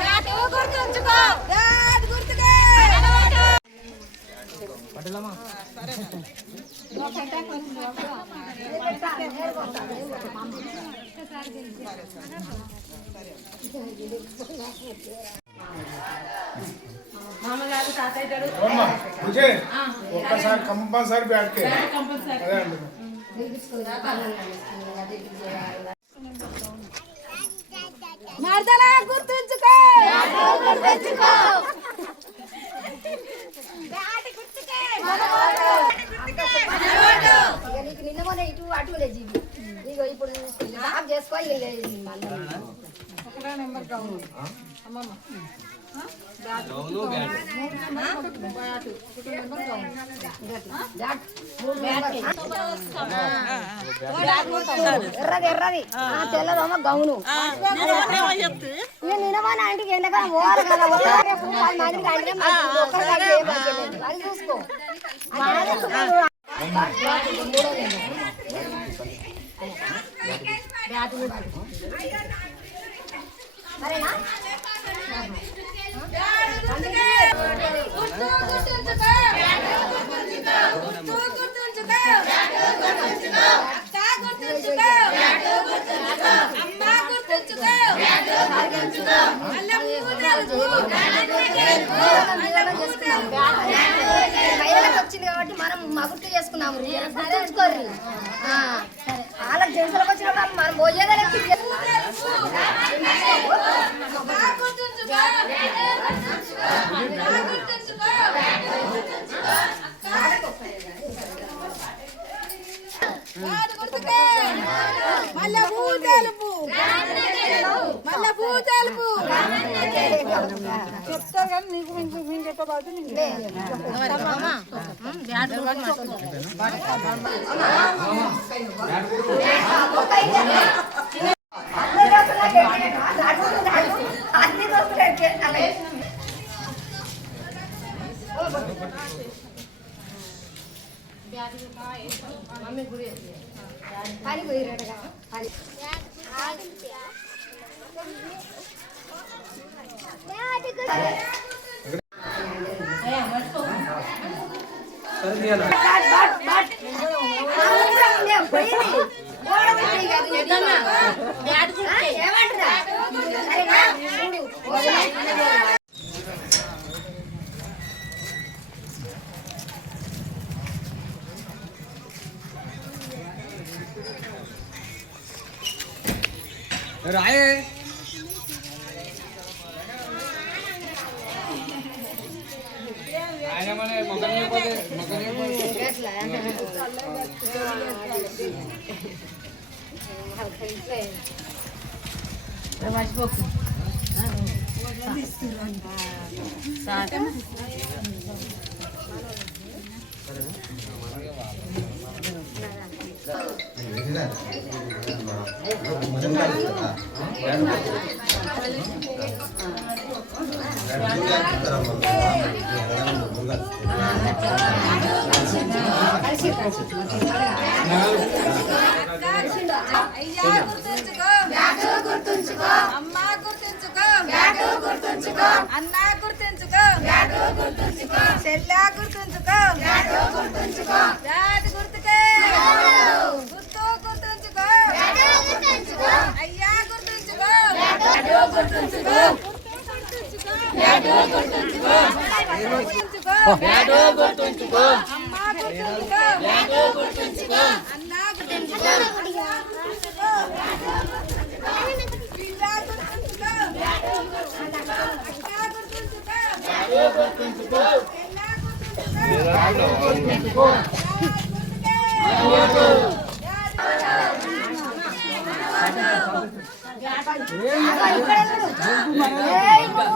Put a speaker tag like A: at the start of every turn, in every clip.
A: బ్యాటను గుర్తుంచుకో.
B: అమ్మ, విజయ్ ఒక్కసారి కంపల్సరీ అదే అంటున్నా.
C: మర్దలా గుర్తుంచుకో. గుర్తుంచుకో.
D: నిన్న మొన్న ఇటు అటు లేదు ఇగో ఇప్పుడు ఆఫ్ చేసుకో. ఎర్రది ఎర్రది. ఆ, తెల్లదోమ గౌను. ఇక నిలవని ఆంటీకి ఎండకాలం పోవాలి కదా ఒక్కరి చూసుకో. వచ్చింది కాబట్టి మనం మగుట్టు చేసుకున్నాము.
C: మళ్ళా పూ తెలుపు మళ్ళా పూ తెలుపు చెప్తారు కానీ నీకు? మీకు మీకు చెప్పబోతు
D: అన్ని
E: రాయే ఆయన మన మొక్కలు లేకపోతే మొక్కలు లేకపోతే
C: అయ్యా గుర్తుంచుకో బ్యాటు గుర్తుంచుకో అమ్మ గుర్తుంచుకో బ్యాటు గుర్తుంచుకో అన్న గుర్తుంచుకో బ్యాటు గుర్తుంచుకో చెల్ల గుర్తుంచుకో బ్యాటు గుర్తుంచుకో బ్యాట్ గుర్తుకే గుర్తు గుర్తుంచుకో బ్యాటు గుర్తుంచుకో అయ్యా గుర్తుంచుకో బ్యాటు గుర్తుంచుకో బ్యాటు గుర్తుంచుకో గుర్తుంచుకో
A: బ్యాటో గుర్తుంచుకో.
C: అమ్మ గుర్తుంచుకో ఏదో గుర్తుంచుకో అన్న గుర్తుంచుకో గుర్తుంచుకో గుర్తుంచుకో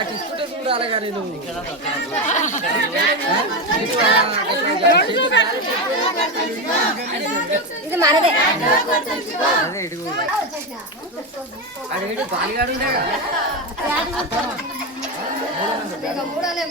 C: అక్క
E: చూడాలి కానీ నువ్వు
D: ఇది మనదే
E: అదే ఇటు అడే బాలిగాడు ఉండే కదా
D: ఇక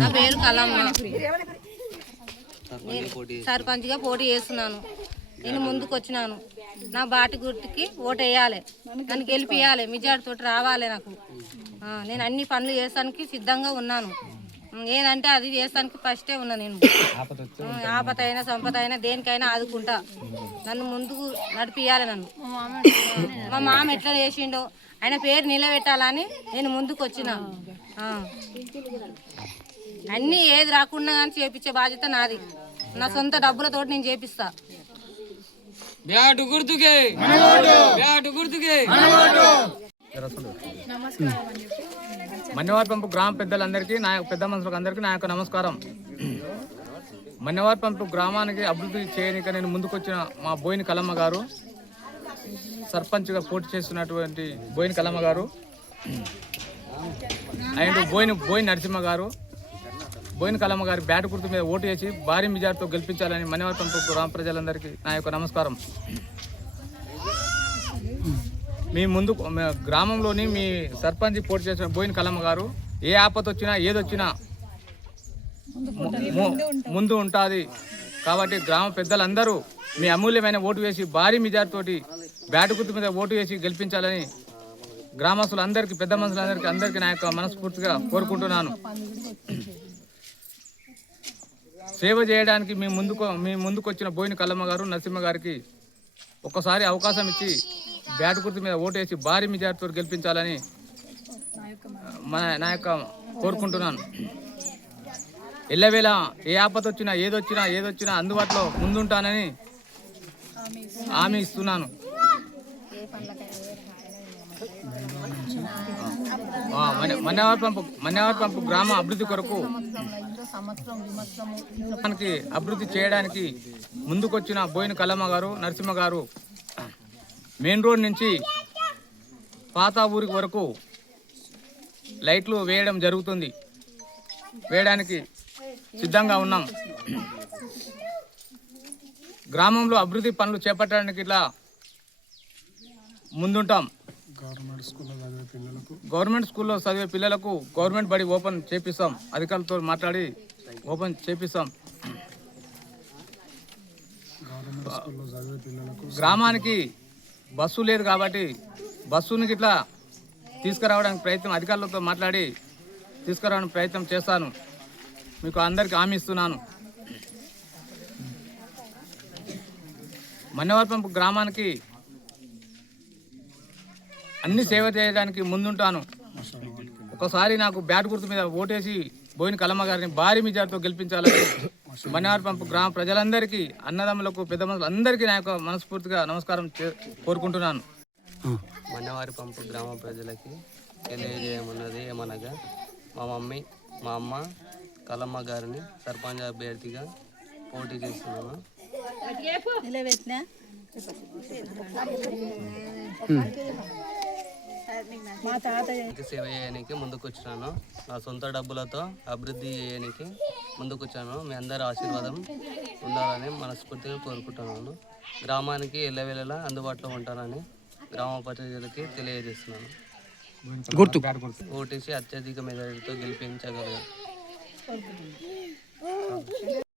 F: నా పేరు కలమ్మ సర్పంచ్గా పోటీ చేస్తున్నాను. నేను ముందుకు వచ్చినాను నా బాటి గుర్తుకి ఓటు వేయాలి. నన్ను గెలిపియాలి. తోటి రావాలి నాకు. నేను అన్ని పనులు చేసానికి సిద్ధంగా ఉన్నాను. ఏదంటే అది చేస్తానికి ఫస్టే ఉన్నా నేను. ఆపత అయినా సంపద అయినా దేనికైనా ఆదుకుంటా. నన్ను ముందుకు నడిపియాలి నన్ను. మా మామ ఎట్లా చేసిండో? ఆయన పేరు నిలబెట్టాలని నేను ముందుకు వచ్చిన. అన్నీ ఏది రాకుండా కానీ చేపించే బాధ్యత నాది. నా సొంత డబ్బులతో నేను చేపిస్తా.
E: బ్యాటు గుర్తుకే. బ్యాటు గుర్తుకే.
G: మన్యవారి పంపు గ్రామ పెద్దలందరికీ నా పెద్ద మనుషులకు అందరికీ నా యొక్క నమస్కారం. మన్యవారి పంపు గ్రామానికి అభివృద్ధి చేయనిక నేను ముందుకొచ్చిన మా బోయిని కలమ్మ గారు సర్పంచ్గా పోటీ చేస్తున్నటువంటి బోయిని కలమ్మ గారు అండ్ బోయిని బోయిని నరసింహ గారు బోయిన కలమ్మ గారి బ్యాట్ గుర్తు మీద ఓటు వేసి భారీ మెజార్టీతో గెలిపించాలని మన్యవారి పంపు గ్రామ ప్రజలందరికీ నా యొక్క నమస్కారం. మీ ముందు గ్రామంలోని మీ సర్పంచ్ పోటీ చేసిన బోయిన కలమ్మ గారు ఏ ఆపద వచ్చినా ఏదొచ్చినా ము- ముందు ఉంటుంది. కాబట్టి గ్రామ పెద్దలందరూ మీ అమూల్యమైన ఓటు వేసి భారీ మెజార్టీతోటి బ్యాటు గుర్తు మీద ఓటు వేసి గెలిపించాలని గ్రామస్తులందరికీ పెద్ద మనుషులందరికీ అందరికీ నా యొక్క మనస్ఫూర్తిగా కోరుకుంటున్నాను. సేవ చేయడానికి మీ ముందుకు మీ ముందుకు వచ్చిన బోయిన కల్లమ్మ గారు నరసింహ గారికి ఒక్కసారి అవకాశం ఇచ్చి బ్యాట్ గుర్తు మీద ఓటేసి భారీ మెజార్టీతో గెలిపించాలని మన నా యొక్క కోరుకుంటున్నాను. ఎల్లవేళ ఏ ఆపద వచ్చినా ఏదొచ్చినా ఏదొచ్చినా అందుబాటులో ముందుంటానని హామీ ఇస్తున్నాను. ఆ, మన్యవారి పంపు మన్యవారి పంపు గ్రామ అభివృద్ధి కొరకు మనకి అభివృద్ధి చేయడానికి ముందుకొచ్చిన బోయిన కల్లమ్మ గారు నరసింహ గారు మెయిన్ రోడ్ నుంచి పాత ఊరికి వరకు లైట్లు వేయడం జరుగుతుంది. వేయడానికి సిద్ధంగా ఉన్నాం. గ్రామంలో అభివృద్ధి పనులు చేపట్టడానికి ఇట్లా ముందుంటాం. గవర్నమెంట్ స్కూల్లో చదివే పిల్లలకు. గవర్నమెంట్ బడి ఓపెన్ చేపిస్తాం. అధికారులతో మాట్లాడి ఓపెన్ చేపిస్తాం. గ్రామానికి బస్సు లేదు కాబట్టి బస్సుని ఇట్లా తీసుకురావడానికి ప్రయత్నం అధికారులతో మాట్లాడి తీసుకురావడానికి ప్రయత్నం చేస్తాను. మీకు అందరికీ హామీ ఇస్తున్నాను. గ్రామానికి అన్ని సేవ చేయడానికి ముందుంటాను. ఒకసారి నాకు బ్యాట్ గుర్తు మీద ఓటేసి బోయిన కలమ్మ గారిని భారీ మెజార్టీతో గెలిపించాలని మన్నార్ పంపు గ్రామ ప్రజలందరికీ అన్నదమ్ములకు పెద్ద మనుషులు అందరికీ నా యొక్క మనస్ఫూర్తిగా నమస్కారం చే- కోరుకుంటున్నాను.
E: మన్నవారి పంపు గ్రామ ప్రజలకి తెలియజేయమన్నది ఏమనగా మా మమ్మీ మా అమ్మ కలమ్మ గారిని సర్పంచ్ అభ్యర్థిగా పోటీ చేస్తున్నాను. ఇంటి సేవ చేయడానికి ముందుకు వచ్చినాను నా సొంత డబ్బులతో అభివృద్ధి చేయడానికి ముందుకు వచ్చాను మీ అందరి ఆశీర్వాదం ఉండాలని మనస్ఫూర్తిగా కోరుకుంటున్నాను. గ్రామానికి ఎల్లవేళలా అందుబాటులో ఉంటానని గ్రామ ప్రజలకి తెలియజేస్తున్నాను.
B: గుర్తు.
E: ఓటేసి అత్యధిక మెజారిటీతో గెలిపించగలరు